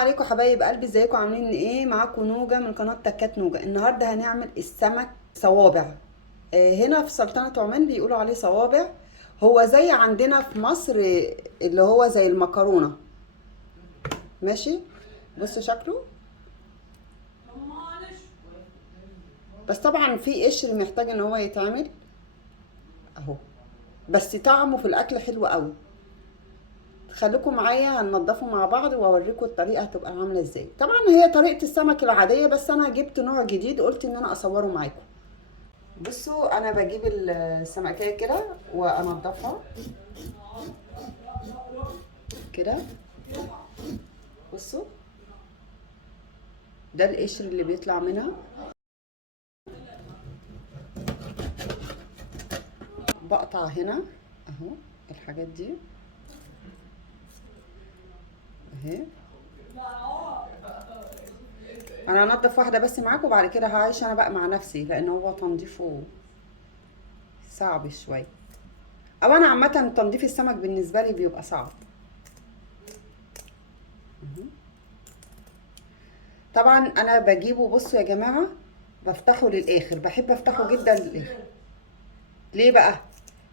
عليكم حبايب قلبي، ازيكم عاملين ايه؟ معاكم نوجة من قناة تكات نوجة. النهارده هنعمل السمك صوابع. هنا في سلطنة عمان بيقولوا عليه صوابع. هو زي عندنا في مصر، اللي هو زي المكرونة. ماشي، بصوا شكله. بس طبعا في قشر محتاج ان هو يتعمل اهو. بس طعمه في الاكل حلو قوي. خليكم معايا هننضفه مع بعض واوريكم الطريقه هتبقى عامله ازاي. طبعا هي طريقه السمك العاديه، بس انا جبت نوع جديد قلت ان انا اصوره معاكم. بصوا، انا بجيب السمكيه كده وانضفها كده. بصوا، ده القشر اللي بيطلع منها. بقطع هنا اهو الحاجات دي اهي. انا هنضف واحده بس معاكم وبعد كده هعيش انا بقى مع نفسي، لان هو تنظيفه صعب شويه. او انا عامه تنظيف السمك بالنسبه لي بيبقى صعب. طبعا انا بجيبه، بصوا يا جماعه، بفتحه للاخر. بحب افتحه جدا للاخر. ليه بقى؟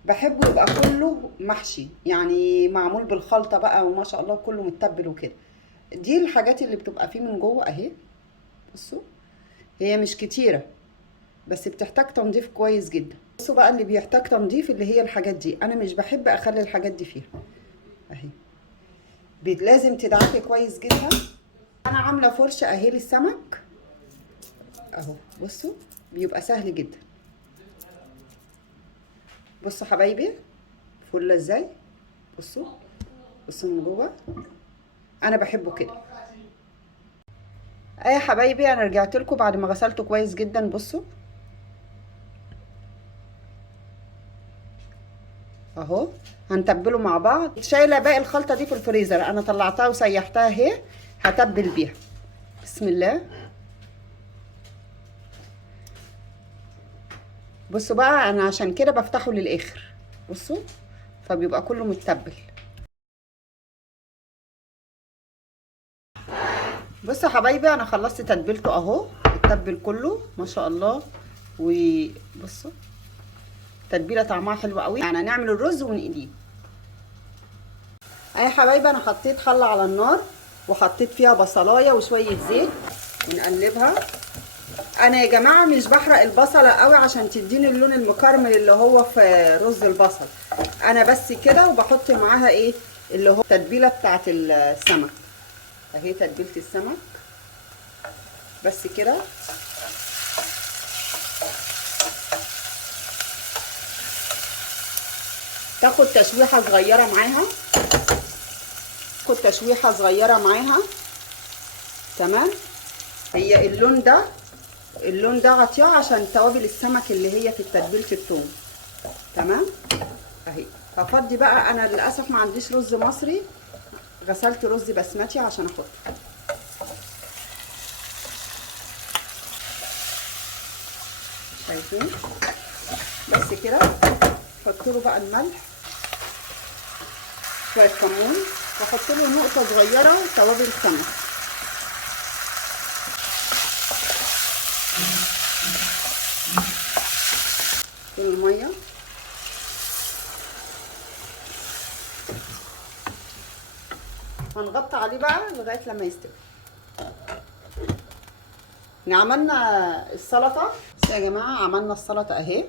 بحبه يبقى كله محشي، يعني معمول بالخلطه بقى وما شاء الله كله متبل وكده. دي الحاجات اللي بتبقى فيه من جوه اهي. بصوا، هي مش كتيره بس بتحتاج تنظيف كويس جدا. بصوا بقى، اللي بيحتاج تنظيف اللي هي الحاجات دي، انا مش بحب اخلي الحاجات دي فيها اهي. لازم تدعكي كويس جدا. انا عامله فرشه اهي للسمك اهو. بصوا، بيبقى سهل جدا. بصوا حبايبي فله ازاي. بصوا، بصوا من جوه. انا بحبه كده. يا حبايبي، انا رجعت لكم بعد ما غسلته كويس جدا. بصوا اهو. هنتبله مع بعض. شايله باقي الخلطه دي في الفريزر، انا طلعتها وسيحتها اهي. هتبل بيها. بسم الله. بصوا بقى، انا عشان كده بفتحه للاخر. بصوا، فبيبقى كله متبل. بصوا يا حبايبي، انا خلصت تتبيلته اهو. التبل كله ما شاء الله. وبصوا، تتبيله طعمها حلو قوي. يعني هنعمل الرز ونقليه. اهي يا حبايبي، انا حطيت حله على النار وحطيت فيها بصلايه وشويه زيت ونقلبها. انا يا جماعه مش بحرق البصله قوي عشان تديني اللون المكرمل اللي هو في رز البصل. انا بس كده، وبحط معاها ايه اللي هو التتبيله بتاعه السمك اهي. تتبيله السمك بس كده. تاخد تشويحه صغيره معاها. خد تشويحه صغيره معاها. تمام. هي اللون ده عطياه عشان توابل السمك اللي هي في تتبيله الثوم. تمام اهي. هفضي بقى. انا للاسف ما عنديش رز مصري، غسلت رز بسمتي عشان احطه. شايفين؟ بس كده. حط له بقى الملح، شويه كمون، واحط له نقطه صغيره توابل سمك. الميه هنغطي عليه بقى لغايه لما يستوي. عملنا السلطه. بس يا جماعه، عملنا السلطه اهي.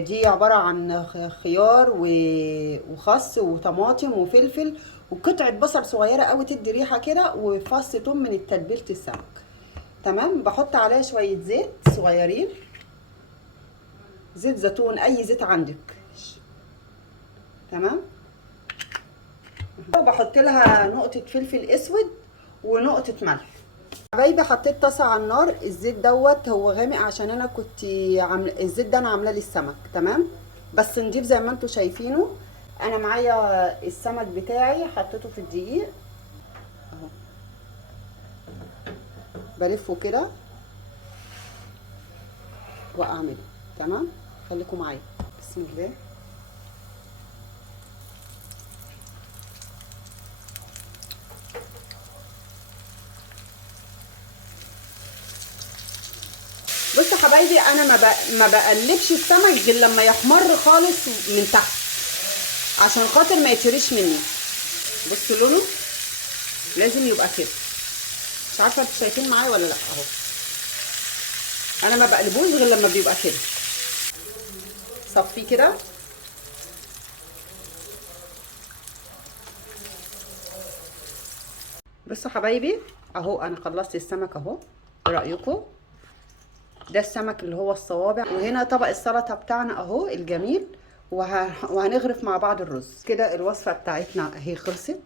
دي عباره عن خيار وخس وطماطم وفلفل وقطعه بصل صغيره قوي تدي ريحه كده، وفص توم من تتبيله السمك. تمام. بحط عليها شويه زيت صغيرين، زيت زيتون، اي زيت عندك. تمام. بحط لها نقطه فلفل اسود ونقطه ملح. حبايبي، حطيت طاسه على النار. الزيت دوت هو غامق عشان انا كنت عامله الزيت ده، انا عاملاه للسمك. تمام. بس نضيف زي ما انتم شايفينه. انا معايا السمك بتاعي حطيته في الدقيق اهو. بلفه كده واعمله. تمام. خليكم معايا. بسم الله. بصوا حبايبي، انا ما بقلبش السمك غير لما يحمر خالص من تحت عشان خاطر ما يتهريش مني. بصوا لونه لازم يبقى كده. مش عارفه انتوا شايفين معايا ولا لا؟ اهو انا ما بقلبوش غير لما بيبقى كده. صفيه كده. بصوا حبايبي، اهو انا خلصت السمك اهو. ايه رايكم؟ ده السمك اللي هو الصوابع. وهنا طبق السلطه بتاعنا اهو الجميل. وهنغرف مع بعض الرز. كده الوصفه بتاعتنا اهي خلصت.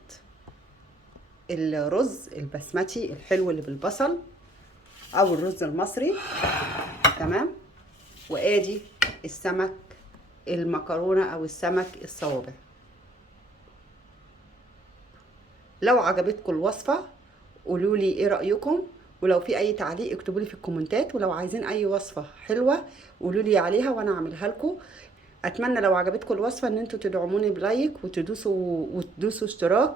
الرز البسمتي الحلو اللي بالبصل او الرز المصري، تمام. وادي السمك المكرونه او السمك الصوابع. لو عجبتكم الوصفه قولوا لي ايه رايكم، ولو في اي تعليق اكتبوا لي في الكومنتات، ولو عايزين اي وصفه حلوه قولوا لي عليها وانا اعملها لكم. اتمنى لو عجبتكم الوصفه ان انتوا تدعموني بلايك وتدوسوا اشتراك